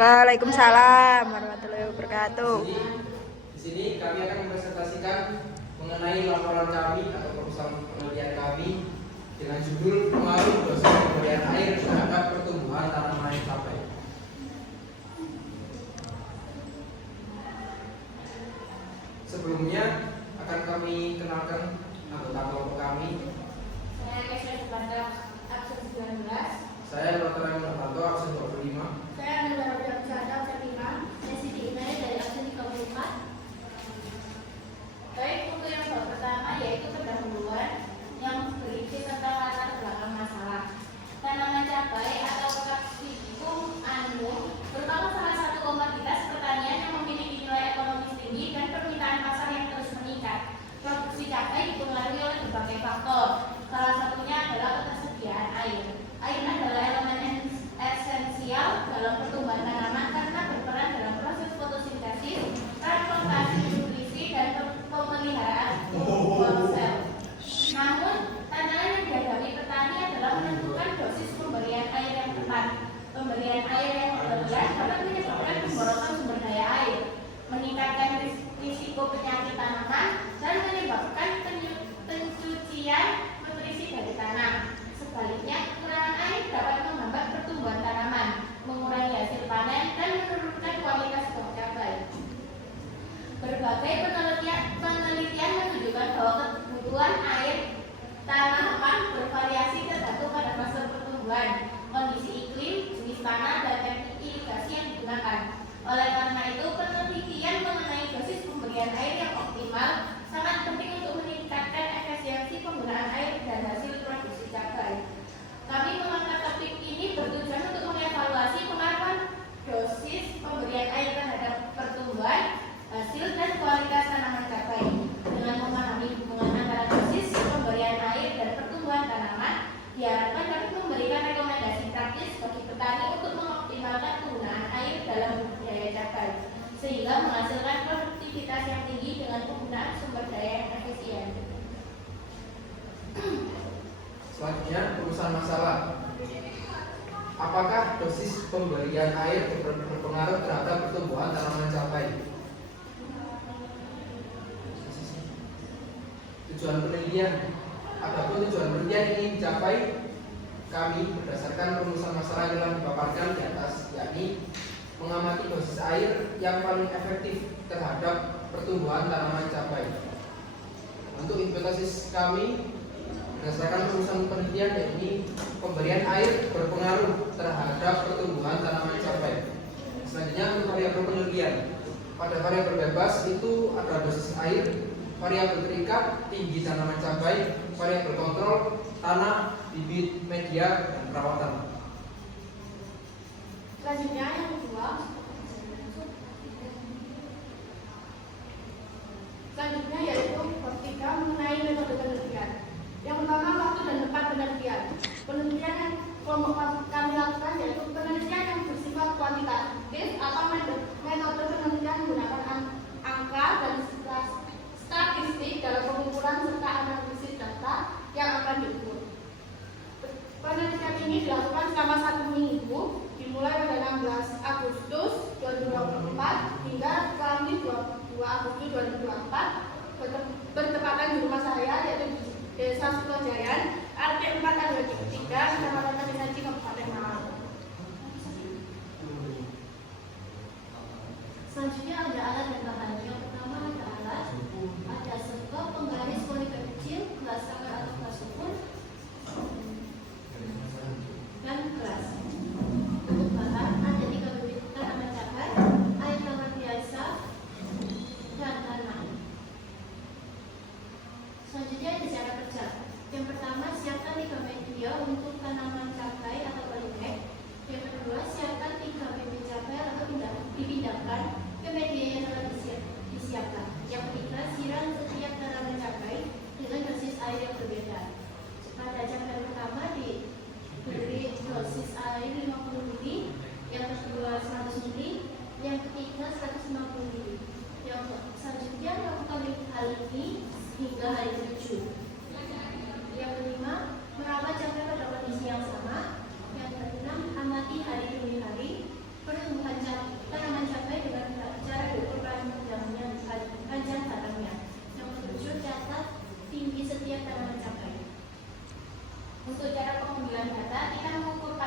Waalaikumsalam warahmatullahi wabarakatuh. Di sini kami akan mempresentasikan mengenai laporan kami atau proposal penelitian kami dengan judul pengaruh dosis pemberian air terhadap pertumbuhan tanaman cabai. Sebelumnya akan kami kenalkan anggota kelompok kami. Saya Kesha Subanda, absen 19. Saya Dr. Novanto, absen 25. Saya Ananda Rabjana, absen 5. Saya Siti Inaya dari absen 34. Baik, untuk yang pertama yaitu pendahuluan yang berisi tentang latar belakang masalah. Tanaman cabai atau Capsicum annum merupakan salah satu komoditas pertanian yang memiliki nilai ekonomis tinggi dan permintaan pasar yang terus meningkat. Produksi cabai dipengaruhi oleh berbagai faktor. Salah satunya adalah ketersediaan air. Air adalah elemen esensial dalam pertumbuhan tanaman karena berperan dalam proses fotosintesis, transportasi nutrisi, dan pemeliharaan tumbuhan sel. Namun, tantangan yang dihadapi petani adalah menentukan dosis pemberian air yang tepat. Pemberian air yang berlebihan dapat menyebabkan pemborosan sumber daya air, meningkatkan risiko penyakit tanaman, dan menyebabkan pencucian nutrisi dari tanah. Sebaliknya, kekurangan air dapat menghambat pertumbuhan tanaman, mengurangi hasil panen, dan menurunkan kualitas buah cabai. Berbagai penelitian menunjukkan bahwa kebutuhan air tanaman bervariasi tergantung pada fase pertumbuhan, kondisi iklim, jenis tanah, dan teknik irigasi yang digunakan. Oleh karena itu, penelitian mengenai dosis pemberian air yang optimal sangat penting untuk meningkatkan efisiensi penggunaan air dan hasil produksi cabai. Kami mengangkat topik ini bertujuan untuk mengevaluasi pengaruh dosis pemberian air terhadap pertumbuhan, hasil, dan kualitas tanaman cabai. Dengan memahami hubungan antara dosis pemberian air dan pertumbuhan tanaman, diharapkan dapat memberikan rekomendasi praktis bagi petani untuk mengoptimalkan penggunaan air dalam budidaya cabai, sehingga menghasilkan produktivitas yang tinggi dengan penggunaan sumber daya yang efisien. Selanjutnya, urusan masalah. Apakah dosis pemberian air berpengaruh terhadap pertumbuhan tanaman cabai? Tujuan penelitian. Adapun tujuan penelitian ini dicapai kami berdasarkan rumusan masalah yang telah dipaparkan di atas, yakni mengamati dosis air yang paling efektif terhadap pertumbuhan tanaman cabai. Untuk hipotesis kami berdasarkan rumusan penelitian, yakni pemberian air berpengaruh terhadap pertumbuhan tanaman cabai. Selanjutnya untuk variabel penelitian. Pada variabel bebas itu ada dosis air, variabel terikat, tinggi tanaman cabai, variabel kontrol, tanah, bibit, media, dan perawatan. Selanjutnya yang kedua, yaitu ketika mengenai metode penelitian. Yang pertama, waktu dan tempat penelitian. Penelitian yang kami lakukan yaitu penelitian yang bersifat kuantitatif atau metode penelitian menggunakan angka dan statistik dalam pengumpulan serta analisis data yang akan diukur. Penelitian ini dilakukan selama 1 minggu, dimulai pada 16 Agustus 2024 hingga Kamis 22 Agustus 2024, bertepatan di rumah saya yaitu di Desa Sukojayan, RT 4 RW 3, Kecamatan Kalisaji, Kabupaten Malang. Selanjutnya ada alat dan bahan. Yang pertama ada alat, ada sekop, penggaris, polimer kecil, gelas kamar atau gelas ukur, dan gelas. Untuk bahan ada 3 bibit tanaman cabai, air tawar biasa, dan tanah. Selanjutnya ada cara kerja. Yang pertama, siapkan 3 media untuk tanaman cabai atau polybag. Yang kedua, siapkan 3 bibit cabai atau dipindahkan ke media yang telah disiapkan. Yang ketiga, siram setiap tanaman cabai dengan dosis air yang berbeda. Pada campuran pertama diberi dosis air 50 ml, yang kedua 100 ml, yang ketiga 150 ml. Yang selanjutnya lakukan hal ini hingga hari ke-7. Yang kelima, merawat cabai pada kondisi yang sama. Yang keenam, amati hari demi hari pertumbuhan cabai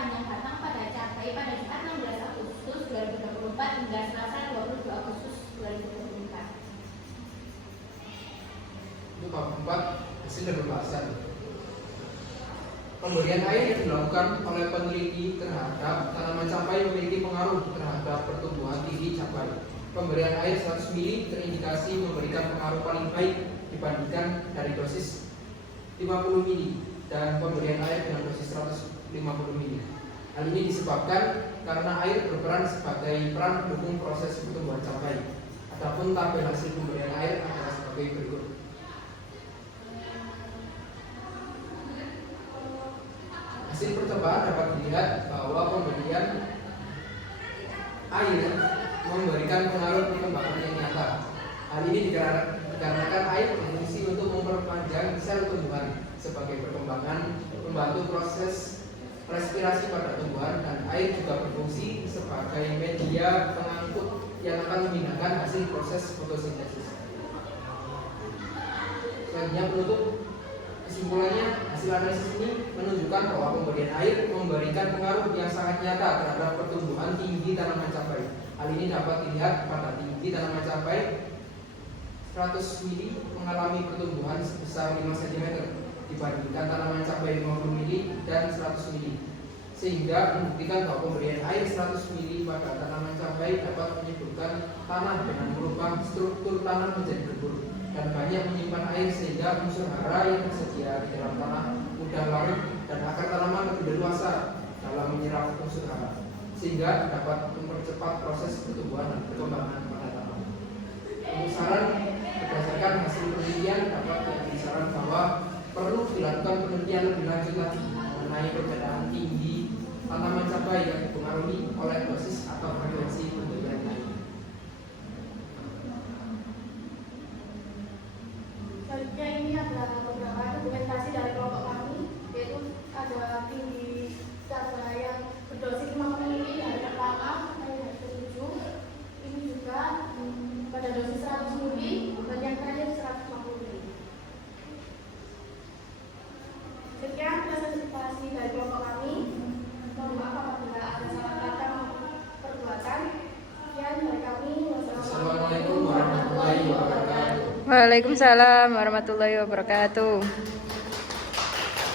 panjang batang pada cabai pada Jumat 16 Agustus 2024 hingga Selasa 22 Agustus 2024. Untuk bab 4 hasil dan pembahasan. Pemberian air yang dilakukan oleh peneliti terhadap tanaman cabai memiliki pengaruh terhadap pertumbuhan tinggi cabai. Pemberian air 100 ml terindikasi memberikan pengaruh paling baik dibandingkan dari dosis 50 ml dan pemberian air dengan dosis 150 ml. Hal ini disebabkan karena air berperan sebagai peran pendukung proses pertumbuhan cabai. Adapun tabel hasil pemberian air adalah sebagai berikut. Hasil percobaan dapat dilihat bahwa pemberian air memberikan pengaruh perkembangan yang nyata. Hal ini dikarenakan air berfungsi untuk memperpanjang sel tumbuhan sebagai perkembangan, membantu proses respirasi pada tumbuhan, dan air juga berfungsi sebagai media pengangkut yang akan memindahkan hasil proses fotosintesis. Selanjutnya penutup. Kesimpulannya, hasil analisis ini menunjukkan bahwa pemberian air memberikan pengaruh yang sangat nyata terhadap pertumbuhan tinggi tanaman cabai. Hal ini dapat dilihat pada tinggi tanaman cabai 100 ml mengalami pertumbuhan sebesar 5 cm dibandingkan tanaman cabai 50 ml dan 100 ml. Sehingga membuktikan bahwa pemberian air 100 ml pada tanaman cabai dapat menyebabkan tanah dengan merubah struktur tanah menjadi gembur dan banyak menyimpan air sehingga unsur hara yang tersedia di dalam tanah mudah larut dan akar tanaman lebih leluasa dalam menyerap unsur hara sehingga dapat mempercepat proses pertumbuhan dan perkembangan pada tanaman. Untuk saran, berdasarkan hasil penelitian dapat menjadi saran bahwa perlu dilakukan penelitian lebih lanjut lagi mengenai perbedaan tinggi tanaman cabai yang dipengaruhi oleh dosis atau frekuensi pemberian air. Selanjutnya ini adalah beberapa dokumentasi dari kelompok kami, yaitu ada tinggi cabai yang berdosis 50 ml hari pertama sampai hari ke-7. Ini juga pada dosis 100 ml dan yang terakhir 150 ml. Sekian presentasi dari kelompok kami. Mohon maaf apabila ada salah kata maupun perbuatan. Sekian dari kami. Wassalamualaikum warahmatullahi wabarakatuh. Waalaikumsalam warahmatullahi wabarakatuh.